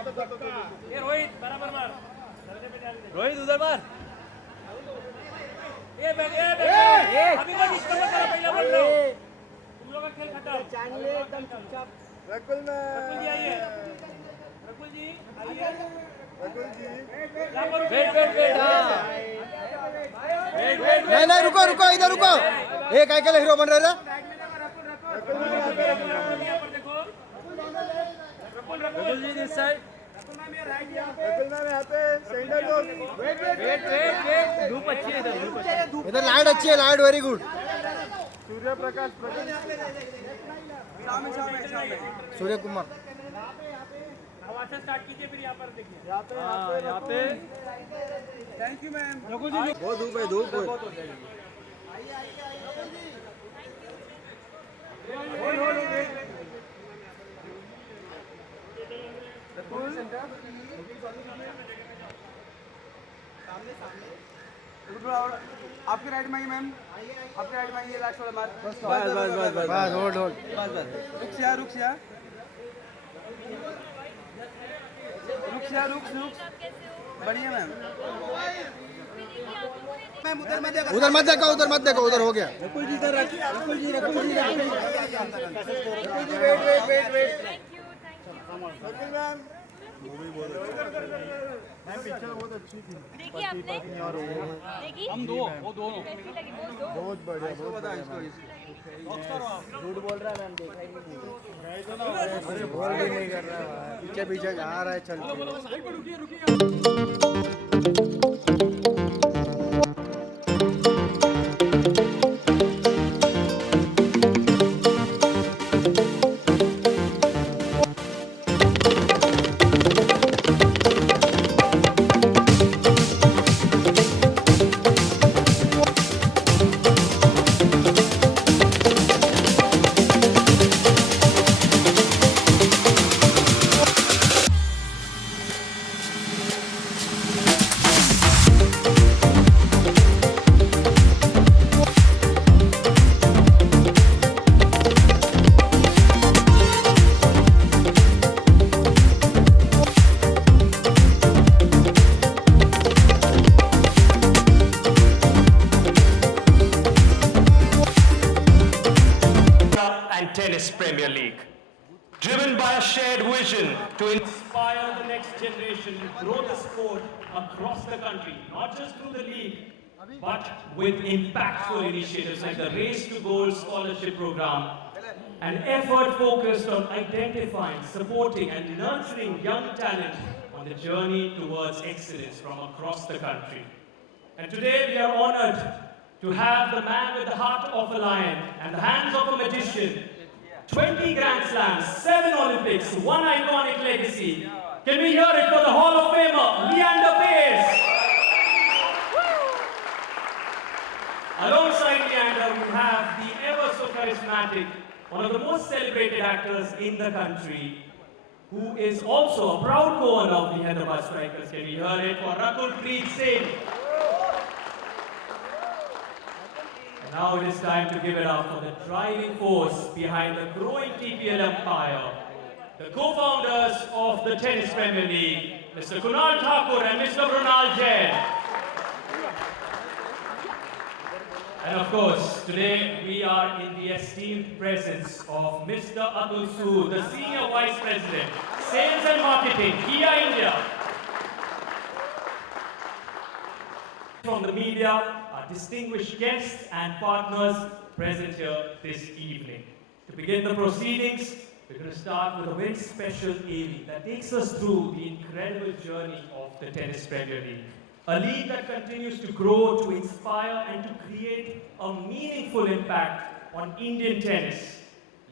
ये रोहित बराबर मार, रोहित उधर मार, ये अभी कोई डिस्टर्ब मत करो, पहले बोल रहा हूँ, तुम लोग का खेल खत्म, चाहिए एकदम चुपचाप, रकुल जी आइए, रकुल जी आइए, रकुल जी, वेट, नहीं रुको इधर रुको, ये काय के हीरो बन रहे रे? रकुल जी दिस साइड, धूप अच्छी है इधर लाइट अच्छी है, light very good. Surya Prakash Surya Kumar हवा से स्टार्ट कीजिए, फिर यहाँ पर देखिए, यहाँ पे थैंक यू मैम। बहुत धूप है, धूप बहुत। आपके राइट में आइए मैम, आपके राइट में आइए, लास्ट वाला मार्क, बस होल्ड रुक बढ़िया मैम। उधर मत देखो, उधर हो गया। रकुल जी इधर, रकुल जी वेट पिक्चर बहुत अच्छी थी। देखिए आपने देखी, हम दो, वो दोनों कैसी लगी बोल दो। बहुत बढ़िया, बहुत बढ़िया। झूठ बोल रहा है मैम, देखा ही नहीं। अरे बोल भी नहीं कर रहा है, पीछे जा रहा है, चल। Tennis Premier League. Driven by a shared vision to inspire the next generation to grow the sport across the country, not just through the league, but with impactful initiatives like the Race to Gold Scholarship Program, an effort focused on identifying, supporting and nurturing young talent on the journey towards excellence from across the country. And today we are honored to have the man with the heart of a lion and the hands of a magician, 20 Grand Slams, 7 Olympics, 1 iconic legacy. Can we hear it for the Hall of Famer, Leander Paes? Alongside Leander, we have the ever so charismatic, one of the most celebrated actors in the country, who is also a proud co-owner of the Hyderabad Strikers. Can we hear it for Rakul Preet Singh? Now it is time to give it up for the driving force behind the growing TPL empire, the co-founders of the Tennis Premier League, Mr. Kunal Thakur and Mr. Brunal Jain. And of course, today we are in the esteemed presence of Mr. Atul Sood, the Senior Vice President, Sales and Marketing, Kia India. From the media, our distinguished guests and partners present here this evening. To begin the proceedings, we're going to start with a very special AV that takes us through the incredible journey of the Tennis Premier League. A league that continues to grow, to inspire and to create a meaningful impact on Indian tennis.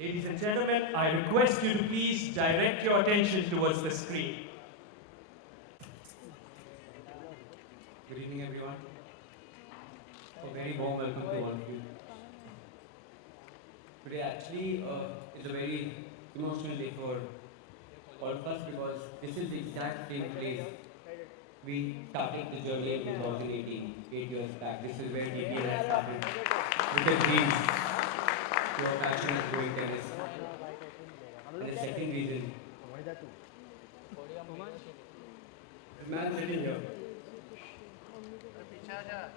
Ladies and gentlemen, I request you to please direct your attention towards the screen. Good evening, everyone. A very warm welcome to all of you. Today actually is a very emotional day for all of us because this is the exact same place we started the journey in 2018, 8 years back. This is where DPL has started with the dreams to our passion of growing tennis. And the second reason The man sitting here.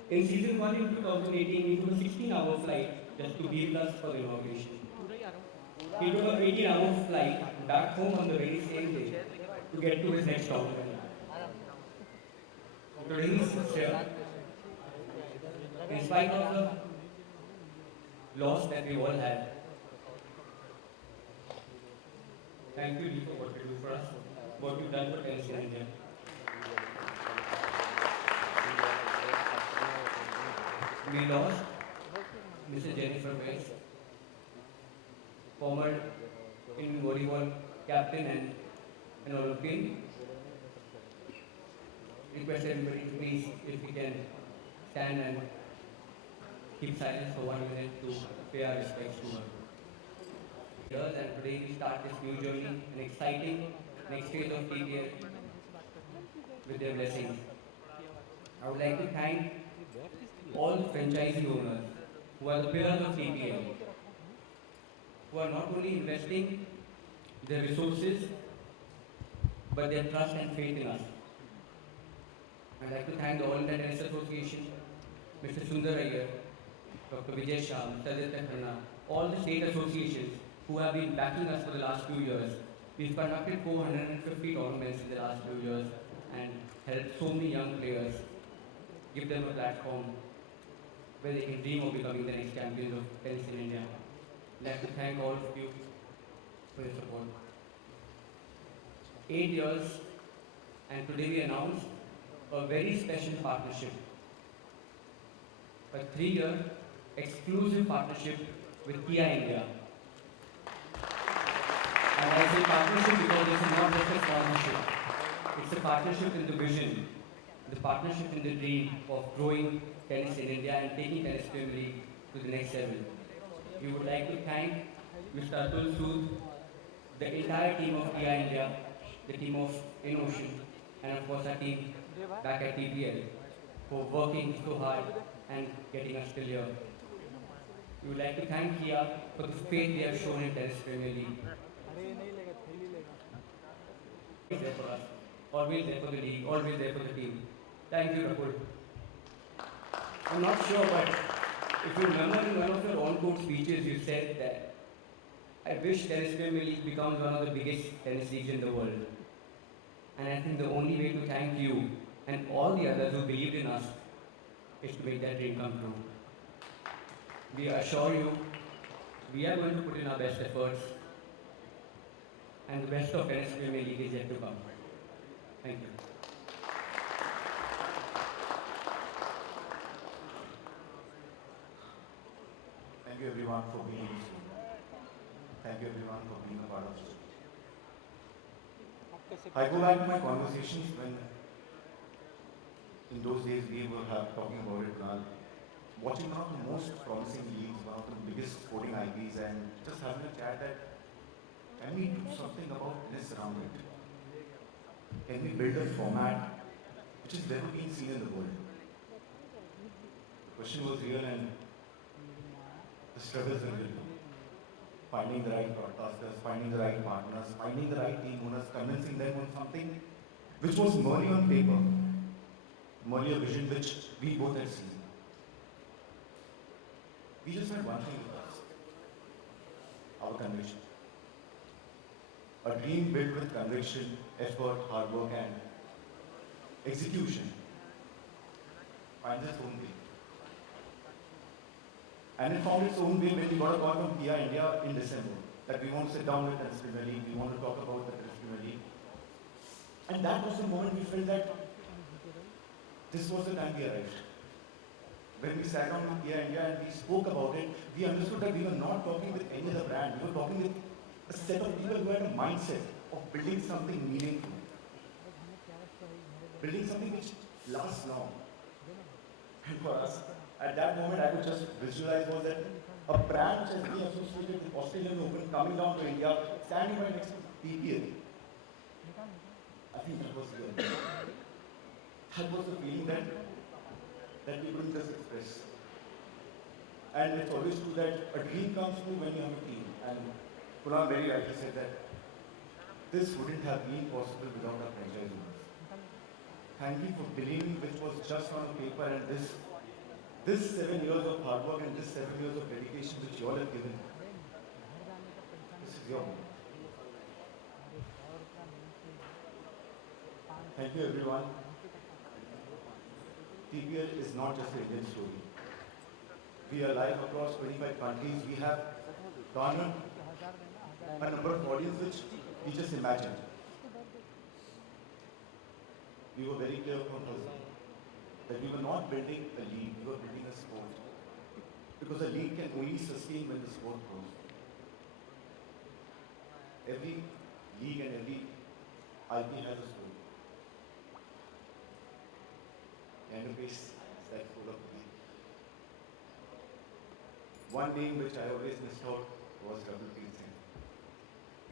In season 1 in 2018, he took a 16-hour flight just to be with us for the inauguration. He took an 18-hour flight back home on the very same day to get to his next tournament. Today he sits here. In spite of the loss that we all had, thank you, Lee, for what you do for us, what you've done for tennis in India. We lost Mr. Jennifer Paes, former Indian volleyball captain and an Olympian. Request everybody to please, if we can, stand and keep silence for 1 minute to pay our respects to her. And today we start this new journey, an exciting next phase of PPL with their blessings. I would like to thank all the franchisee owners who are the pillars of PPL, who are not only investing their resources but their trust and faith in us. I'd like to thank the All India Tennis Association, Mr. Sundar Iyer, Dr. Vijay Shah, Mr. Aditya Khanna, all the state associations who have been backing us for the last few years. We've conducted 450 tournaments in the last few years and helped so many young players, give them a platform where they can dream of becoming the next champions of tennis in India. I'd like to thank all of you for your support. 8 years, and today we announce a very special partnership. A 3-year exclusive partnership with Kia India. And I say partnership because this is not just a partnership. It's a partnership in the vision, the partnership in the dream of growing tennis in India and taking tennis Premier League to the next level. We would like to thank Mr. Atul Sood, the entire team of Kia India, the team of InOcean, and of course our team back at TPL for working so hard and getting us till here. We would like to thank Kia for the faith they have shown in tennis Premier League. Always there for us, always there for the league, always there for the team. Thank you, Rakul. I'm not sure, but if you remember in one of your on-court speeches, you said that I wish tennis Premier League becomes one of the biggest tennis leagues in the world. And I think the only way to thank you and all the others who believed in us is to make that dream come true. We assure you, we are going to put in our best efforts, and the best of tennis Premier League is yet to come. Thank you. Thank you everyone for being here. Thank you everyone for being a part of it. I go back to my conversations when in those days we were talking about it, watching one of the most promising leagues, one of the biggest sporting IPs, and just having a chat that can we do something about this around it? Can we build a format which has never been seen in the world? The question was real and the struggles were real. Finding the right broadcasters, finding the right partners, finding the right team owners, convincing them on something which was merely on paper, merely a vision which we both had seen. We just had one thing with us, our conviction. A dream built with conviction, effort, hard work and execution finds its own way. And it found its own way when we got a call from Kia India in December that we want to sit down with Tennis Premier League, we want to talk about the Tennis Premier League. And that was the moment we felt that this was the time we arrived. When we sat down with Kia India and we spoke about it, we understood that we were not talking with any other brand, we were talking with a set of people who had a mindset of building something meaningful. Building something which lasts long. And for us, at that moment, I could just visualize was that a brand which has been associated with Australian Open coming down to India, standing right next to PPL. I think that was good. That was the feeling that we couldn't just express. And it's always true that a dream comes true when you have a team. And Kunal very rightly said that this wouldn't have been possible without our franchise owners. Thank you for believing which was just on paper, and this 7 years of hard work and this 7 years of dedication which you all have given. This is your home. Thank you everyone. TPL is not just an Indian story. We are live across 25 countries. We have garnered a number of audience which we just imagined. We were very clear from first that we were not building a league, we were building a sport. Because a league can only sustain when the sport grows. Every league and every IP has a story. Leander Paes is that full of league. One name which I always missed out was Rakul Preet Singh.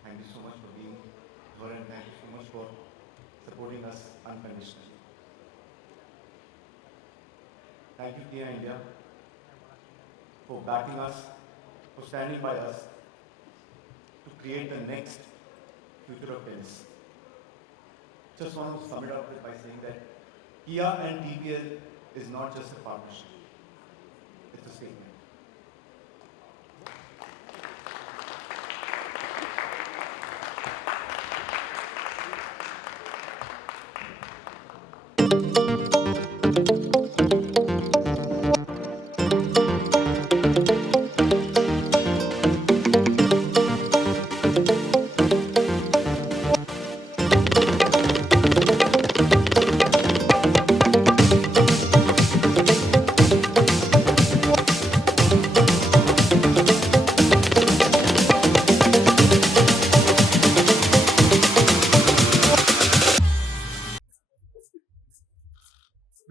Thank you so much for being here, and thank you so much for supporting us unconditionally. Thank you, Tia India, for backing us, for standing by us to create the next future of tennis. Just want to sum it up by saying that Kia and TPL is not just a partnership, it's a statement.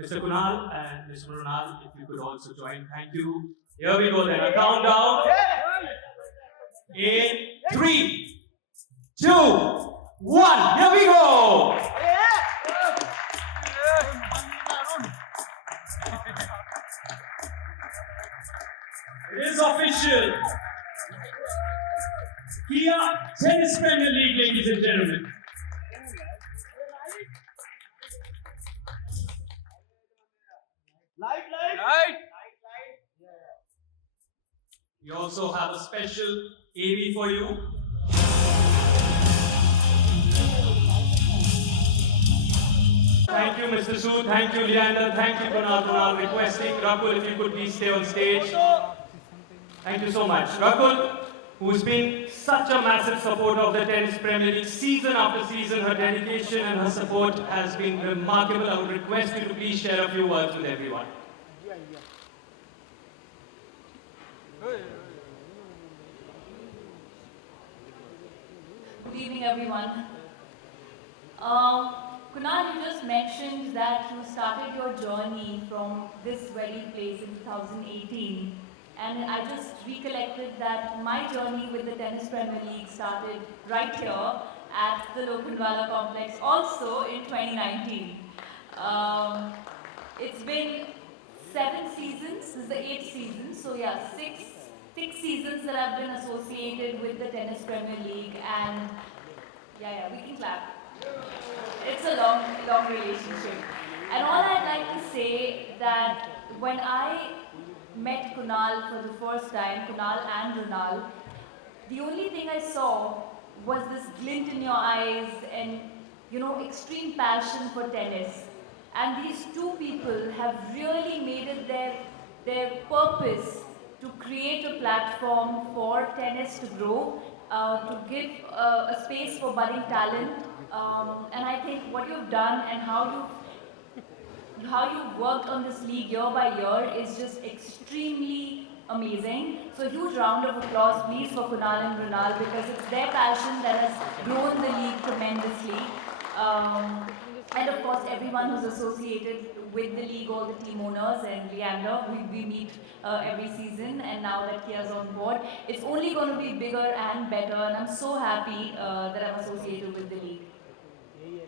Mr. Kunal and Mr. Ronald, if you could also join. Thank you. Here we go then. A countdown. In 3, 2, 1. Here we go. It is official. Kia Tennis Premier League, ladies and gentlemen. We also have a special AV for you. Thank you, Mr. Sood. Thank you, Leander. Thank you, Kunal. Requesting Rakul, if you could please stay on stage. Thank you so much. Rakul, who's been such a massive supporter of the Tennis Premier League season after season, her dedication and her support has been remarkable. I would request you to please share a few words with everyone. Good evening, everyone. Kunal, you just mentioned that you started your journey from this very place in 2018, and I just recollected that my journey with the Tennis Premier League started right here at the Lokhandwala complex, also in 2019. It's been 7 seasons, this is the 8th season, so yeah, six seasons that I've been associated with the Tennis Premier League, and yeah, we can clap. It's a long relationship. And all I'd like to say that when I met Kunal for the first time, Kunal and Ronald, the only thing I saw was this glint in your eyes and, extreme passion for tennis. And these two people have really made it their purpose to create a platform for tennis to grow, to give a space for budding talent. And I think what you've done and how you've worked on this league year by year is just extremely amazing. So a huge round of applause please for Kunal and Ronald, because it's their passion that has grown the league tremendously. And of course everyone who's associated with the league, all the team owners and Leander, we meet every season, and now that Kia's on board, it's only going to be bigger and better, and I'm so happy that I'm associated with the league,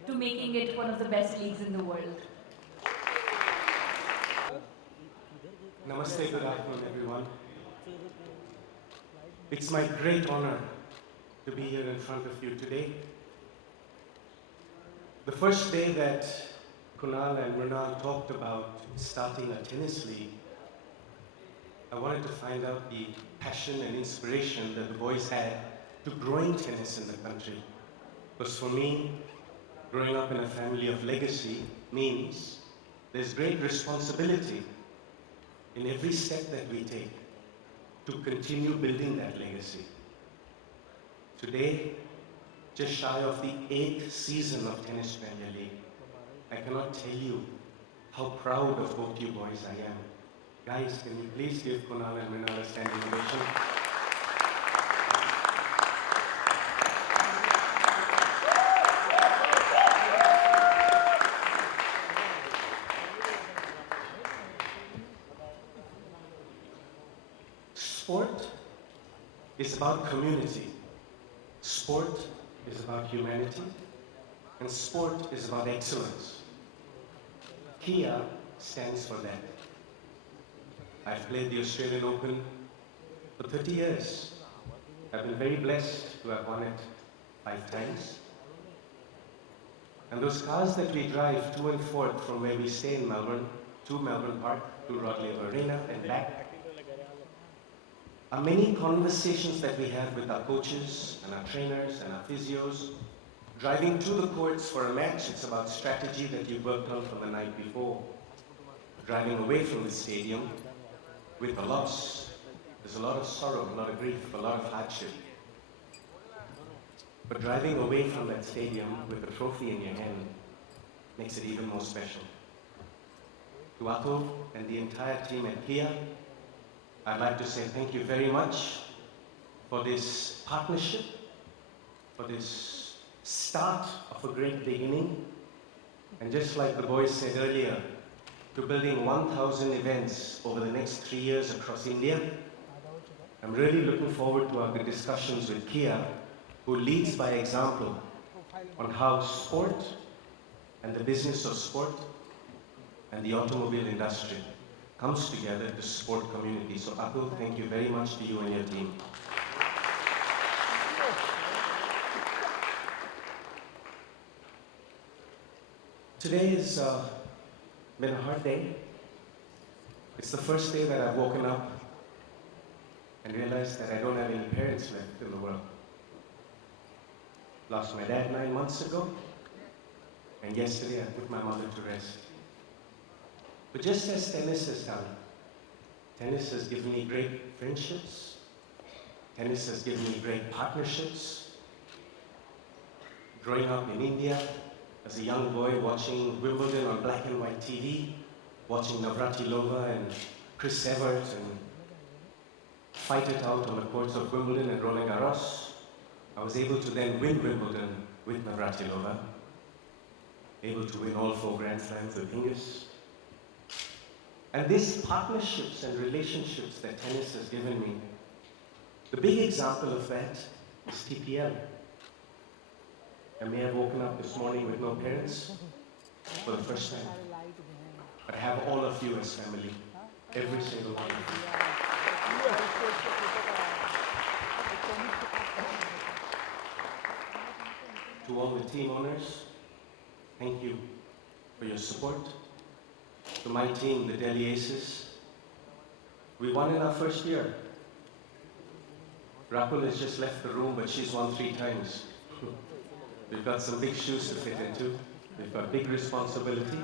to making it one of the best leagues in the world. Namaste, good afternoon everyone. It's my great honor to be here in front of you today The first day that Kunal and Mrinal talked about starting a tennis league, I wanted to find out the passion and inspiration that the boys had to growing tennis in the country. Because for me, growing up in a family of legacy means there's great responsibility in every step that we take to continue building that legacy. Today, just shy of the 8th season of Tennis Premier League, I cannot tell you how proud of both you boys I am. Guys, can you please give Kunal and Mrinal a standing ovation? Sport is about community. Sport is about humanity. And sport is about excellence. Kia stands for that. I've played the Australian Open for 30 years. I've been very blessed to have won it 5 times. And those cars that we drive to and forth from where we stay in Melbourne, to Melbourne Park, to Rod Laver Arena and back, are many conversations that we have with our coaches and our trainers and our physios. Driving to the courts for a match, it's about strategy that you worked on from the night before. Driving away from the stadium with a loss, there's a lot of sorrow, a lot of grief, a lot of hardship. But driving away from that stadium with a trophy in your hand makes it even more special. To Atul and the entire team at Kia, I'd like to say thank you very much for this partnership, for this start of a great beginning. And just like the boys said earlier, to building 1,000 events over the next 3 years across India. I'm really looking forward to our good discussions with Kia, who leads by example on how sport and the business of sport and the automobile industry comes together to support community. So Atul, thank you very much to you and your team. Today has been a hard day. It's the first day that I've woken up and realized that I don't have any parents left in the world. Lost my dad 9 months ago, and yesterday I put my mother to rest. But just as tennis has done, tennis has given me great friendships, tennis has given me great partnerships. Growing up in India, as a young boy watching Wimbledon on black and white TV, watching Navratilova and Chris Evert and fight it out on the courts of Wimbledon and Roland Garros, I was able to then win Wimbledon with Navratilova, able to win all 4 Grand Slams with Hingis. And these partnerships and relationships that tennis has given me, the big example of that is TPL. I may have woken up this morning with no parents for the first time, but I have all of you as family, every single one of you. To all the team owners, thank you for your support. To my team, the Delhi Aces, we won in our first year. Rakul has just left the room, but she's won 3 times. We've got some big shoes to fit into. We've got big responsibility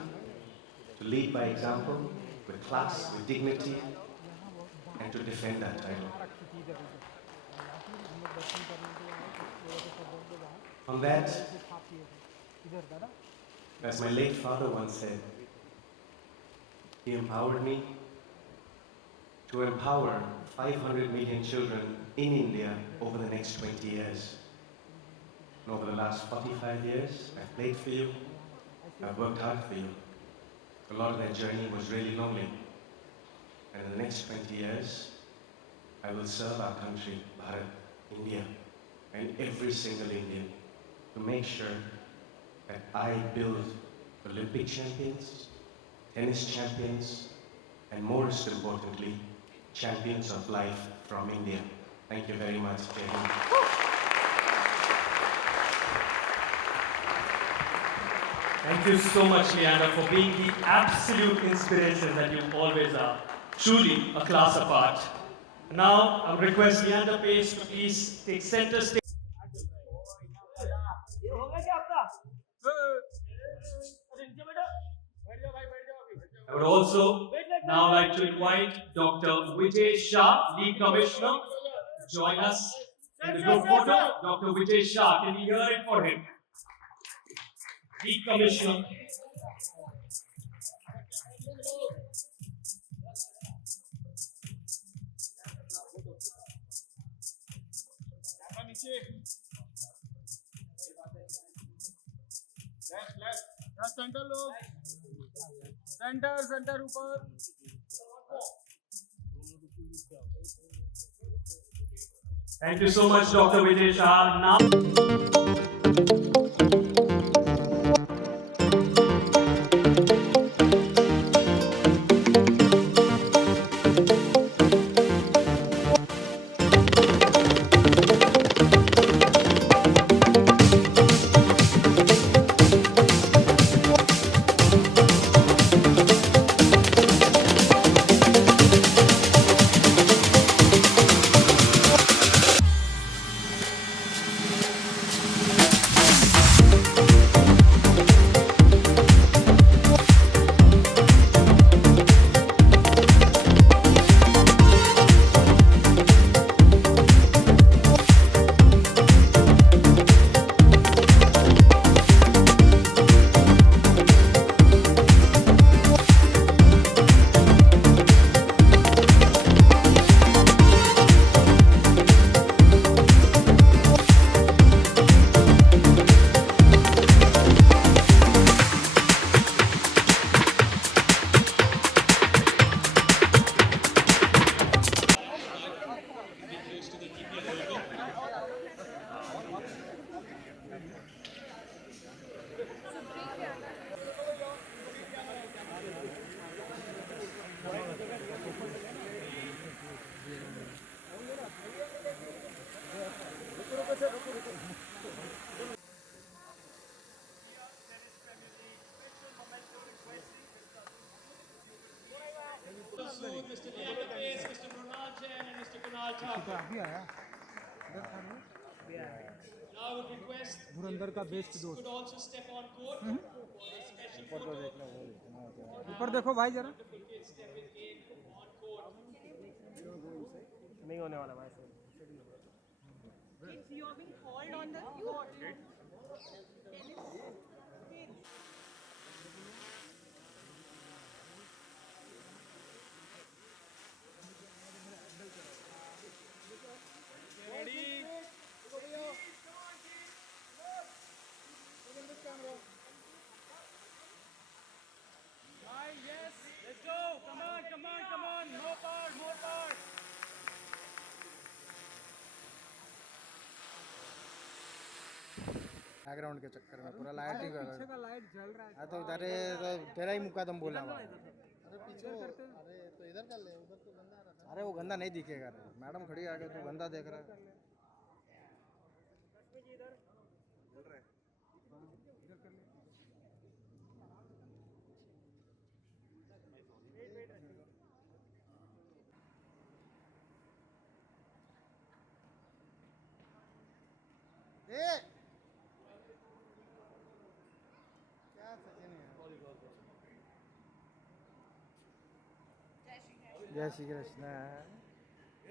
to lead by example, with class, with dignity, and to defend that title. On that, as my late father once said, he empowered me to empower 500 million children in India over the next 20 years. And over the last 45 years, I've played for you, I've worked hard for you. A lot of that journey was really lonely. And in the next 20 years, I will serve our country, Bharat, India, and every single Indian to make sure that I build Olympic champions, tennis champions, and most importantly, champions of life from India. Thank you very much, Jai Hind. Thank you so much, Leander, for being the absolute inspiration that you always are. Truly a class apart. Now, I would request Leander Paes to please take center stage. I would also now like to invite Dr. Vijay Shah, League Commissioner, to join us in the group photo. Dr. Vijay Shah, can we hear it for him? League Commissioner. Centre लोग centre centre ऊपर Thank you so much, Dr. Vijay Shah. Now. Mr. Leander Paes, Mr. Rohan and Mr. Kunal Thakur. Now I would request धुरंधर का best दोस्त could also step on court for a special photo. ऊपर देखो भाई जरा Step in on court. नहीं होने वाला भाई If you are being called on the court, let's go come on more power background के चक्कर में पूरा लाइट ही पीछे का लाइट जल रहा है हाँ तो अरे तो तेरा ही मुकदम बोला हुआ अरे पीछे करते अरे तो इधर कर ले उधर तो गंदा रहा अरे वो गंदा नहीं दिखेगा मैडम खड़ी आगे तो गंदा देख रहा है जय श्री कृष्ण